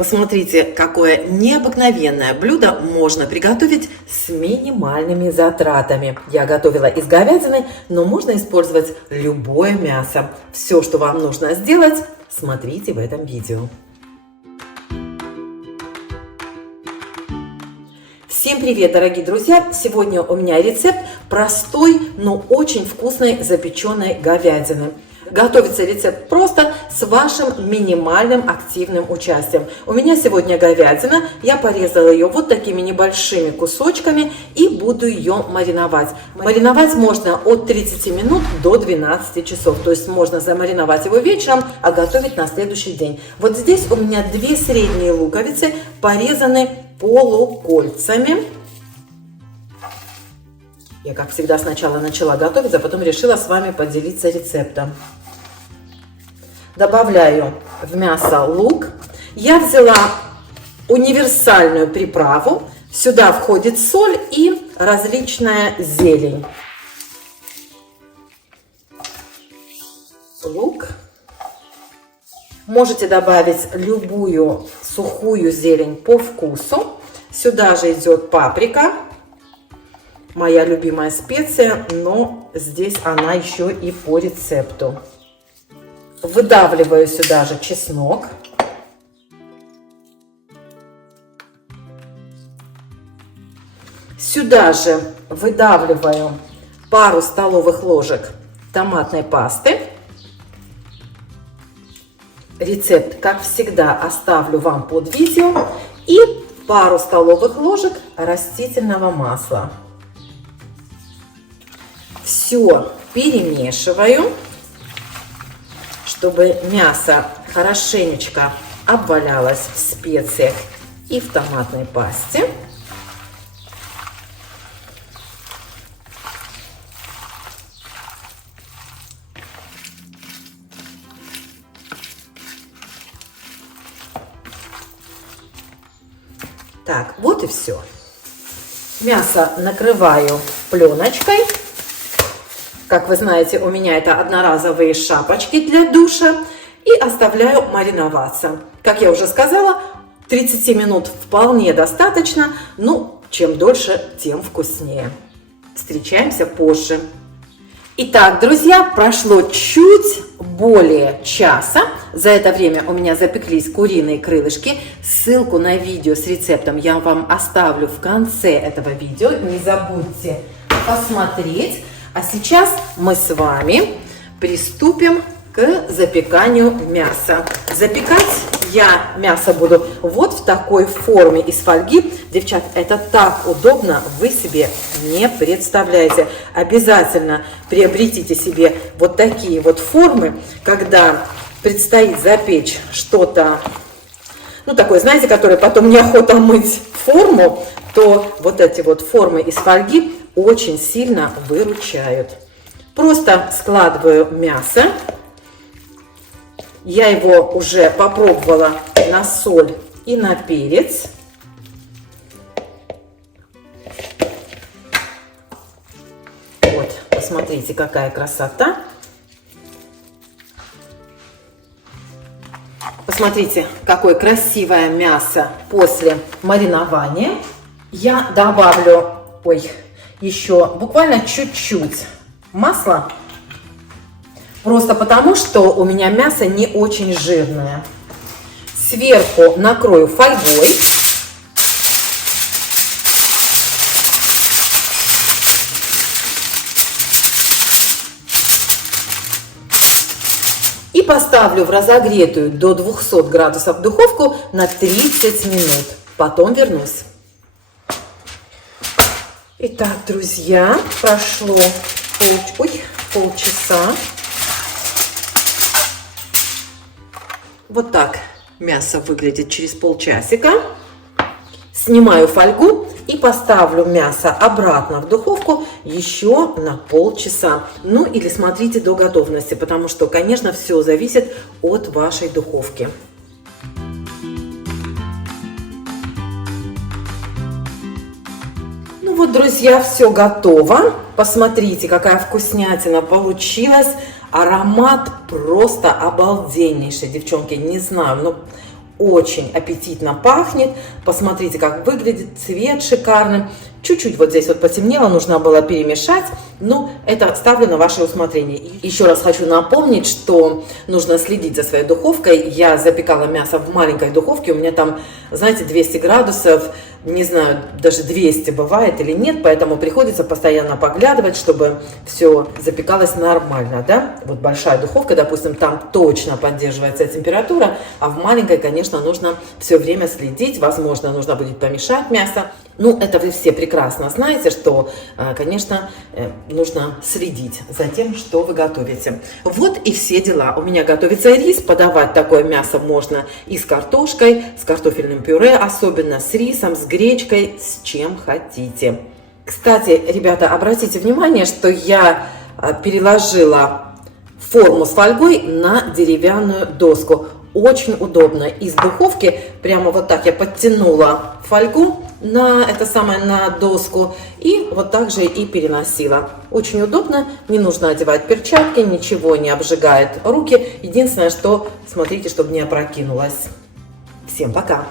Посмотрите, какое необыкновенное блюдо можно приготовить с минимальными затратами. Я готовила из говядины, но можно использовать любое мясо. Все, что вам нужно сделать, смотрите в этом видео. Всем привет, дорогие друзья! Сегодня у меня рецепт простой, но очень вкусной запеченной говядины. Готовится рецепт просто с вашим минимальным активным участием. У меня сегодня говядина, я порезала ее вот такими небольшими кусочками и буду ее мариновать. Мариновать можно от 30 минут до 12 часов, то есть можно замариновать его вечером, а готовить на следующий день. Вот здесь у меня 2 средние луковицы порезаны полукольцами. Я, как всегда, сначала начала готовить, а потом решила с вами поделиться рецептом. Добавляю в мясо лук. Я взяла универсальную приправу. Сюда входит соль и различная зелень. Лук. Можете добавить любую сухую зелень по вкусу. Сюда же идет паприка. Моя любимая специя, но здесь она еще и по рецепту. Выдавливаю сюда же чеснок. Сюда же выдавливаю пару столовых ложек томатной пасты. Рецепт, как всегда, оставлю вам под видео. И пару столовых ложек растительного масла. Все перемешиваю, чтобы мясо хорошенечко обвалялось в специях и в томатной пасте. Так, вот и все. Мясо накрываю пленочкой. Как вы знаете, у меня это одноразовые шапочки для душа. И оставляю мариноваться. Как я уже сказала, 30 минут вполне достаточно. Ну, чем дольше, тем вкуснее. Встречаемся позже. Итак, друзья, прошло чуть более часа. За это время у меня запеклись куриные крылышки. Ссылку на видео с рецептом я вам оставлю в конце этого видео. Не забудьте посмотреть. А сейчас мы с вами приступим к запеканию мяса. Запекать я мясо буду вот в такой форме из фольги. Девчат, это так удобно, вы себе не представляете. Обязательно приобретите себе вот такие вот формы, когда предстоит запечь что-то, ну такое, знаете, которое потом неохота мыть форму, то вот эти вот формы из фольги очень сильно выручают. Просто складываю мясо. Я его уже попробовала на соль и на перец. Вот, посмотрите, какая красота. Посмотрите, какое красивое мясо после маринования. Я добавлю, еще буквально чуть-чуть масла. Просто потому, что у меня мясо не очень жирное. Сверху накрою фольгой. И поставлю в разогретую до 200 градусов духовку на 30 минут. Потом вернусь. Итак, друзья, прошло полчаса. Вот так мясо выглядит через полчасика. Снимаю фольгу и поставлю мясо обратно в духовку еще на полчаса. Ну или смотрите до готовности, потому что, конечно, все зависит от вашей духовки. Ну вот, друзья, все готово. Посмотрите, какая вкуснятина получилась. Аромат просто обалденнейший, девчонки, не знаю, но очень аппетитно пахнет. Посмотрите, как выглядит, цвет шикарный. Чуть-чуть вот здесь вот потемнело, нужно было перемешать, но это ставлю на ваше усмотрение. Еще раз хочу напомнить, что нужно следить за своей духовкой. Я запекала мясо в маленькой духовке, у меня там, знаете, 200 градусов, не знаю, даже 200 бывает или нет, поэтому приходится постоянно поглядывать, чтобы все запекалось нормально, да. Вот большая духовка, допустим, там точно поддерживается температура, а в маленькой, конечно, нужно все время следить, возможно, нужно будет помешать мясо. Ну, это вы все прекрасно знаете, что, конечно, нужно следить за тем, что вы готовите. Вот и все дела. У меня готовится рис. Подавать такое мясо можно и с картошкой, с картофельным пюре, особенно с рисом, с гречкой, с чем хотите. Кстати, ребята, обратите внимание, что я переложила форму с фольгой на деревянную доску. Очень удобно. Из духовки прямо вот так я подтянула фольгу на доску и вот так же и переносила. Очень удобно, не нужно одевать перчатки, ничего не обжигает руки. Единственное, что смотрите, чтобы не опрокинулось. Всем пока!